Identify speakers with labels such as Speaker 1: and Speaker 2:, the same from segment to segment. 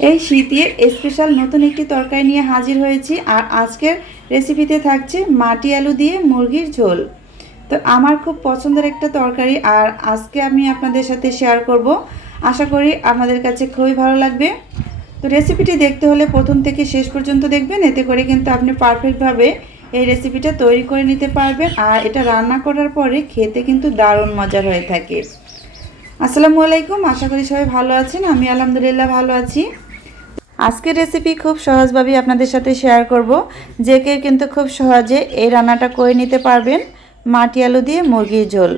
Speaker 1: এই শীতের স্পেশাল নতুন একটি তরকারি নিয়ে হাজির হয়েছি আর আজকের রেসিপিতে থাকছে মাটি আলু দিয়ে মুরগির ঝোল। তো আমার খুব পছন্দের একটা তরকারি আর আজকে আমি আপনাদের সাথে শেয়ার করব। আশা করি আপনাদের কাছে খুবই ভালো লাগবে। তো রেসিপিটি দেখতে হলে প্রথম থেকে শেষ পর্যন্ত দেখবেন, এতে করে কিন্তু আপনি পারফেক্টভাবে এই রেসিপিটা তৈরি করে নিতে পারবেন আর এটা রান্না করার পরে খেতে কিন্তু দারুণ মজার হয়ে থাকে। আসসালামু আলাইকুম, আশা করি সবাই ভালো আছেন, আমি আলহামদুলিল্লাহ ভালো আছি। আজকের রেসিপি খুব সহজভাবেই আপনাদের সাথে শেয়ার করব। যে কেউ কিন্তু খুব সহজে এই রান্নাটা করে নিতে পারবেন মাটি আলু দিয়ে মুরগির ঝোল।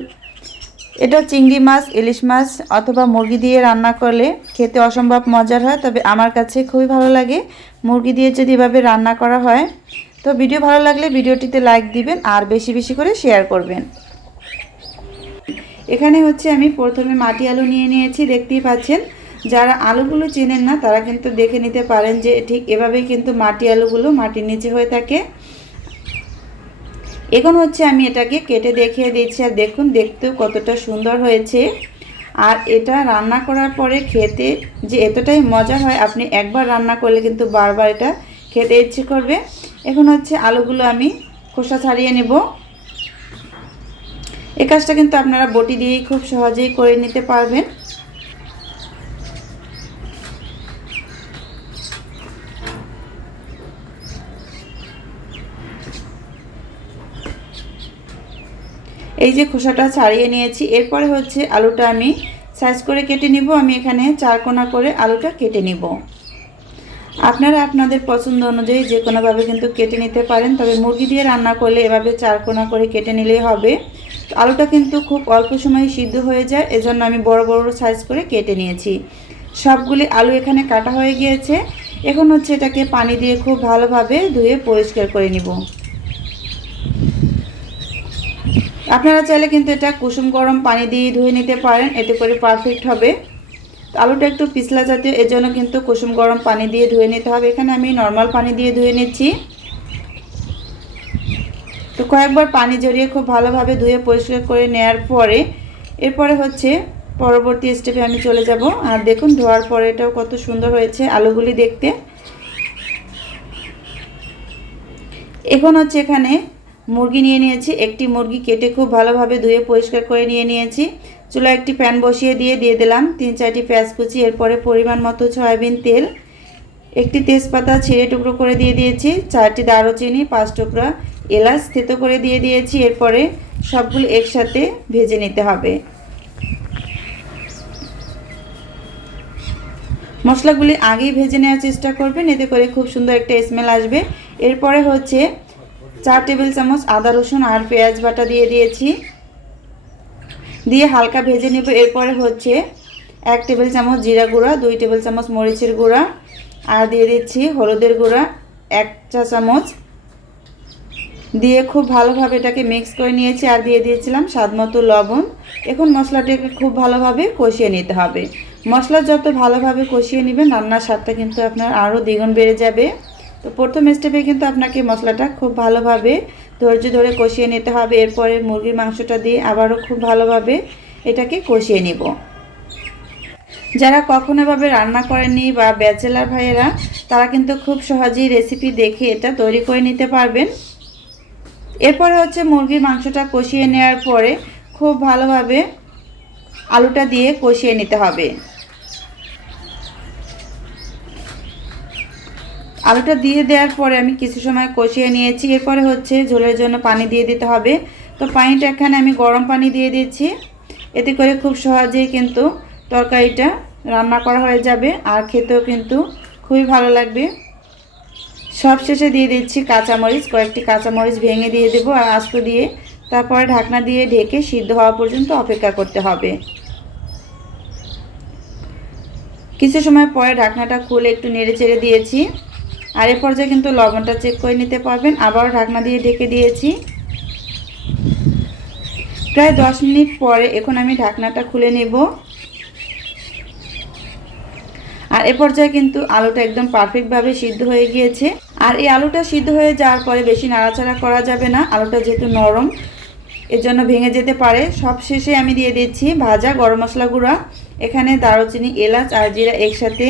Speaker 1: এটা চিংড়ি মাছ, ইলিশ মাছ অথবা মুরগি দিয়ে রান্না করলে খেতে অসম্ভব মজার হয়, তবে আমার কাছে খুবই ভালো লাগে। মুরগি দিয়ে যদি এভাবে রান্না করা হয়, তো ভিডিও ভালো লাগলে ভিডিওটিতে লাইক দিবেন আর বেশি বেশি করে শেয়ার করবেন। এখানে হচ্ছে আমি প্রথমে মাটি আলু নিয়ে নিয়েছি, দেখতেই পাচ্ছেন। যারা আলুগুলো চেনেন না, তারা কিন্তু দেখে নিতে পারেন যে ঠিক এভাবেই কিন্তু মাটি আলুগুলো মাটির নিচে হয়ে থাকে। এখন হচ্ছে আমি এটাকে কেটে দেখিয়ে দিচ্ছি, আর দেখুন দেখতেও কতটা সুন্দর হয়েছে। আর এটা রান্না করার পরে খেতে যে এতটাই মজা হয়, আপনি একবার রান্না করলে কিন্তু বারবার এটা খেতে ইচ্ছে করবে। এখন হচ্ছে আলুগুলো আমি খোসা ছাড়িয়ে নেব। এ কাজটা কিন্তু আপনারা বটি দিয়েই খুব সহজেই করে নিতে পারবেন। এই যে খোসাটা ছাড়িয়ে নিয়েছি, এরপরে হচ্ছে আলুটা আমি সাইজ করে কেটে নিব, আমি এখানে চার কোনা করে আলুটা কেটে নিব। আপনারা আপনাদের পছন্দ অনুযায়ী যে কোনোভাবে কিন্তু কেটে নিতে পারেন, তবে মুরগি দিয়ে রান্না করলে এভাবে চার কোনা করে কেটে নিলেই হবে। আলুটা কিন্তু খুব অল্প সময়ে সিদ্ধ হয়ে যায়, এজন্য আমি বড় বড় সাইজ করে কেটে নিয়েছি। সবগুলি আলু এখানে কাটা হয়ে গিয়েছে, এখন হচ্ছে এটাকে পানি দিয়ে খুব ভালোভাবে ধুয়ে পরিষ্কার করে নিব। আপনারা চাইলে কিন্তু এটা কুসুম গরম পানি দিয়ে ধুয়ে নিতে পারেন, এতে করে পারফেক্ট হবে। আলুটা একটু পিছলা জাতীয়, এর জন্য কিন্তু কুসুম গরম পানি দিয়ে ধুয়ে নিতে হবে। এখানে আমি নর্মাল পানি দিয়ে ধুয়ে নিচ্ছি। তো কয়েকবার পানি জড়িয়ে খুব ভালোভাবে ধুয়ে পরিষ্কার করে নেওয়ার পরে, এরপরে হচ্ছে পরবর্তী স্টেপে আমি চলে যাব। আর দেখুন, ধোয়ার পরে এটাও কত সুন্দর হয়েছে আলুগুলি দেখতে। এখন হচ্ছে এখানে মুরগি নিয়ে নিয়েছি। একটি মুরগি কেটে খুব ভালোভাবে ধুয়ে পরিষ্কার করে নিয়ে নিয়েছি। চুলা একটি প্যান বসিয়ে দিয়ে দিয়ে দিলাম। তিন চারটি পেঁয়াজ কুচি, এরপরে পরিমাণ মতো সয়াবিন তেল, একটি তেজপাতা ছিঁড়ে টুকরো করে দিয়ে দিয়েছি, চারটি দারুচিনি, পাঁচ টুকরা এলাচ থেতো করে দিয়ে দিয়েছি, এরপরে সবগুলো একসাথে ভেজে নিতে হবে। মশলাগুলি আগেই ভেজে নেওয়ার চেষ্টা করবেন, এতে করে খুব সুন্দর একটা স্মেল আসবে। এরপরে হচ্ছে চার টেবিল চামচ আদা, রসুন আর পেঁয়াজ বাটা দিয়ে দিয়েছি। দিয়ে হালকা ভেজে নেব। এরপরে হচ্ছে এক টেবিল চামচ জিরা গুঁড়া, দুই টেবিল চামচ মরিচের গুঁড়া আর দিয়ে দিচ্ছি হলুদের গুঁড়া, এক চা চামচ। দিয়ে খুব ভালোভাবে এটাকে মিক্স করে নিয়েছি আর দিয়ে দিয়েছিলাম স্বাদ মতো লবণ। এখন মশলাটাকে খুব ভালোভাবে কষিয়ে নিতে হবে। মশলা যত ভালোভাবে কষিয়ে নেবেন, রান্নার স্বাদটা কিন্তু আপনার আরও দ্বিগুণ বেড়ে যাবে। তো প্রথম স্টেপে কিন্তু আপনাকে মশলাটা খুব ভালোভাবে ধৈর্য ধরে কষিয়ে নিতে হবে। এরপরে মুরগির মাংসটা দিয়ে আবারও খুব ভালোভাবে এটাকে কষিয়ে নিব। যারা কখনো এভাবে রান্না করেননি বা ব্যাচেলার ভাইয়েরা, তারা কিন্তু খুব সহজেই রেসিপি দেখে এটা তৈরি করে নিতে পারবেন। এরপরে হচ্ছে মুরগির মাংসটা কষিয়ে নেওয়ার পরে খুব ভালোভাবে আলুটা দিয়ে কষিয়ে নিতে হবে। আলুটা দিয়ে দেওয়ার পরে আমি কিছু সময় কষিয়ে নিয়েছি। এরপরে হচ্ছে ঝোলের জন্য পানি দিয়ে দিতে হবে। তো পানিটা এখানে আমি গরম পানি দিয়ে দিচ্ছি এতে করে খুব সহজেই কিন্তু তরকারিটা রান্না করা হয়ে যাবে আর খেতেও কিন্তু খুবই ভালো লাগবে। সব শেষে দিয়ে দিচ্ছি কাঁচামরিচ, কয়েকটি কাঁচামরিচ ভেঙে দিয়ে দেবো আর আস্ত দিয়ে তারপরে ঢাকনা দিয়ে ঢেকে সিদ্ধ হওয়া পর্যন্ত অপেক্ষা করতে হবে। কিছু সময় পরে ঢাকনাটা খুলে একটু নেড়ে চেড়ে দিয়েছি। আর এ পর্যায়ে কিন্তু লবণটা চেক করে নিতে পারবেন। আবার ঢাকনা দিয়ে ঢেকে দিয়েছি। প্রায় দশ মিনিট পরে এখন আমি ঢাকনাটা খুলে নেব। আর এ পর্যায়ে কিন্তু আলুটা একদম পারফেক্টভাবে সিদ্ধ হয়ে গিয়েছে। আর এই আলুটা সিদ্ধ হয়ে যাওয়ার পরে বেশি নাড়াচাড়া করা যাবে না। আলুটা যেহেতু নরম, এর জন্য ভেঙে যেতে পারে। সব শেষে আমি দিয়ে দিচ্ছি ভাজা গরম মশলা গুঁড়া। এখানে দারুচিনি, এলাচ আর জিরা একসাথে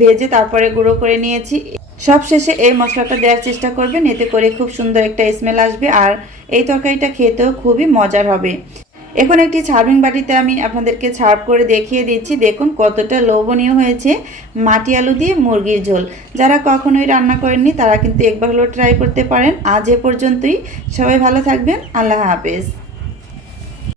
Speaker 1: ভেজে তারপরে গুঁড়ো করে নিয়েছি। সব শেষে এই মশলাটা দেওয়ার চেষ্টা করবেন, এতে করে খুব সুন্দর একটা স্মেল আসবে আর এই তরকারিটা খেতেও খুবই মজার হবে। এখন একটি সার্ভিং বাটিতে আমি আপনাদেরকে সার্ভ করে দেখিয়ে দিচ্ছি। দেখুন কতটা লোভনীয় হয়েছে মাটি আলু দিয়ে মুরগির ঝোল। যারা কখনোই রান্না করেননি, তারা কিন্তু একবার হলেও ট্রাই করতে পারেন। আজ এ পর্যন্তই। সবাই ভালো থাকবেন। আল্লাহ হাফেজ।